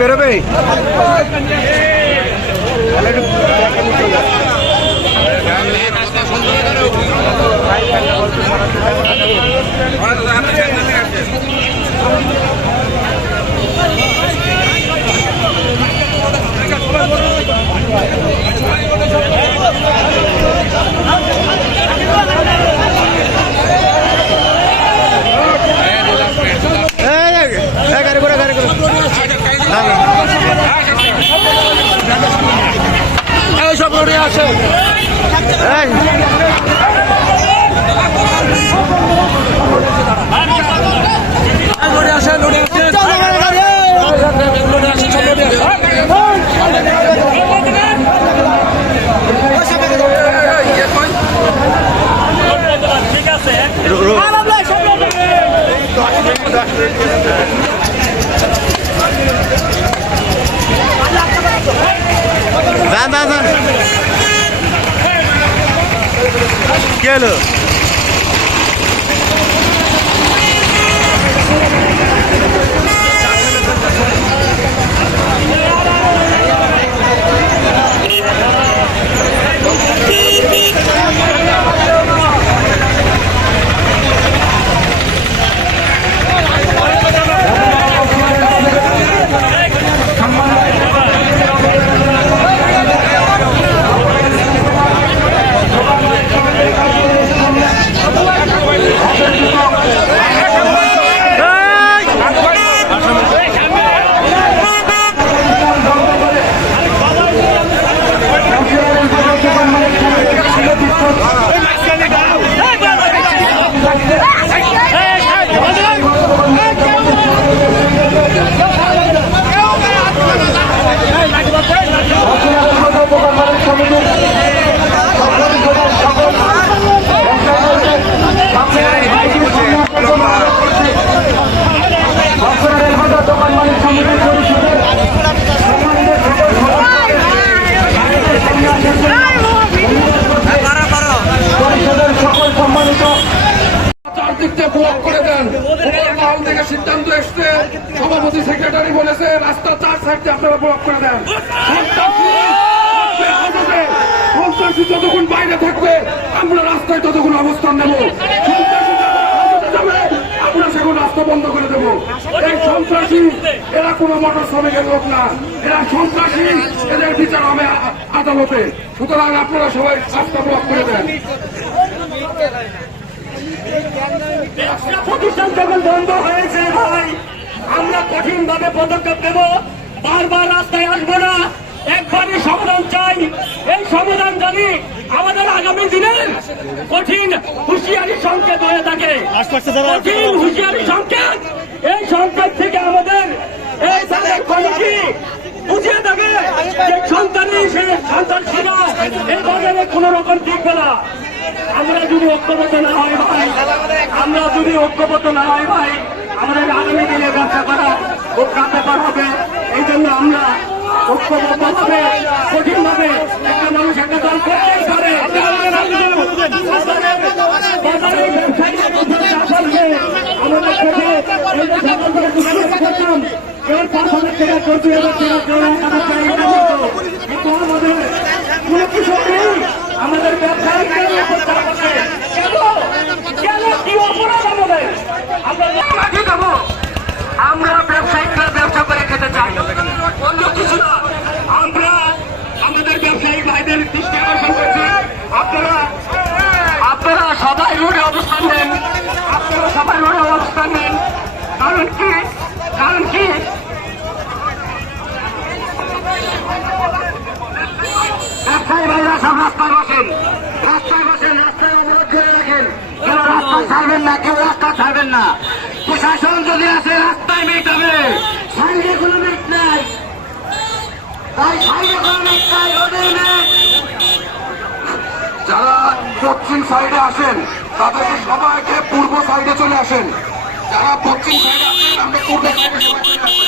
বেরোবে। সব লোডে আসে লোডে আসে লোডে আসে লোডে আসে সব লোডে আসে ঠিক আছে কি হলো? সিদ্ধান্ত এসছে, সভাপতি সেক্রেটারি বলেছে রাস্তা 4 সাইডে আপনারা ব্লক করে দেন। সন্ত্রাসী যতক্ষণ বাইরে থাকবে আমরা রাস্তায় ততক্ষণ অবস্থান নেব। আমরা সেখন রাস্তা বন্ধ করে দেবো। এই সন্ত্রাসী এরা কোনো মোটর শ্রমিকের লোক না, এরা সন্ত্রাসী, এদের বিচার হবে আদালতে। সুতরাং আপনারা সবাই রাস্তা ব্লক করে দেন। প্রতিষ্ঠান যখন বন্ধ হয়েছে ভাই, আমরা কঠিন ভাবে পদক্ষেপ নেব। বারবার রাস্তায় আসবো না, একবারই সমাধান চাই। এই সমাধান জানি আমাদের আগামী দিনের কঠিন হুঁশিয়ারি সংকেত হয়ে থাকে। কঠিন হুঁশিয়ারি সংকেত, এই সংকেত থেকে আমাদের এই কমিটি বুঝিয়ে দেবে যে সন্তানরা এই বাজারে কোন রকম টিকবে না। আমরা যদি ঐক্যবদ্ধ না হয় ভাই, আমাদের আগামী দিনে ব্যবসা করা খুব কার্যকর হবে। এই জন্য আমরা ঐক্যবদ্ধ ভাবে কঠিন ভাবে একটা মানুষ একটা দল করতেই পারে। আমাদের ব্যবসায়ীদের আমরা ব্যবসায়িকরা ব্যবসা করে খেতে চাই, অন্য কিছু না। আমরা আমাদের ব্যবসায়িক ভাইদের দৃষ্টি আকর্ষণ করছি, আপনারা সবাই রোডে অবস্থান নেন, কারণ কি ব্যবসায়ী ভাইরা সব রাস্তায় বসেন, রাস্তায় অবরোধ করে রাখেন। কেউ রাস্তায় ছাড়বেন না, প্রশাসন যদি আছে রাস্তায় মেটাবে, সাইডে কোনো মেট নাই, যারা পশ্চিম সাইডে আসেন তাদেরকে সবাইকে পূর্ব সাইডে চলে আসেন। যারা পশ্চিম সাইডে আসেন আমরা পূর্ব সাইডে সবাই চলে আসেন।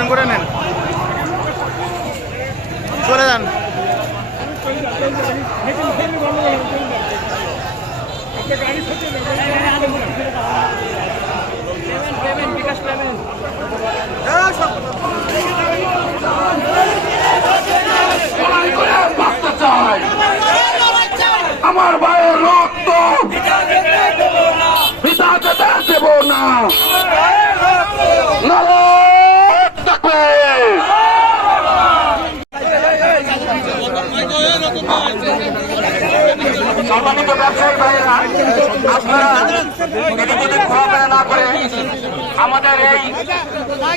দান করে নেন চলে যান। লড়াই করে বাঁচতে চাই, আমার ভাইয়ের রক্ত পিতা যেতে দেব না। নারায়ণ তাকবীর। সম্মানিত ব্যবসায়ী ভাইয়েরা, আপনারা এদিকে ঘোরাফেরা না করে আমাদের এই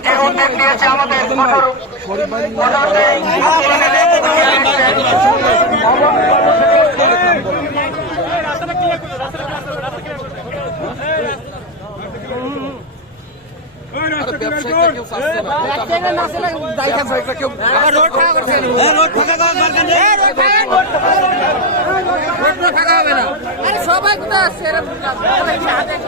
যে উদ্যোগ নিয়েছে, আমাদের কঠোর সবাই কোথায় আসছে আমাদের